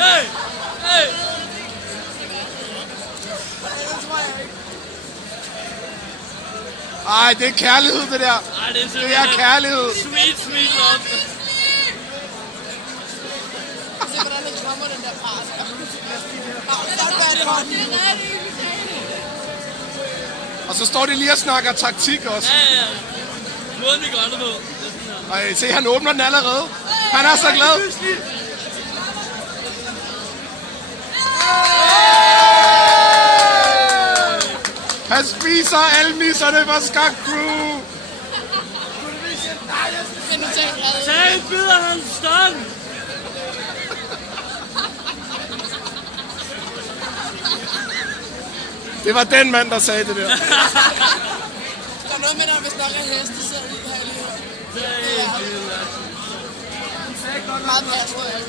Hey! Hey! Ej, det er kærlighed, det der. Ej, det er kærlighed. Sweet, sweet love. Se, hvordan den kommer, den der part. Så er det Og så står de lige og snakker taktik også. Ja. Måden vi gør det på. Ej, se, han åbner den allerede. Han er så glad. Han spiser alle misserne for Skak Crew. Tag bider hans stang. Det var den mand, der sagde det der. Der er noget med, der hvis nok er heste, så er det her lige her. Det er meget pas, tror jeg.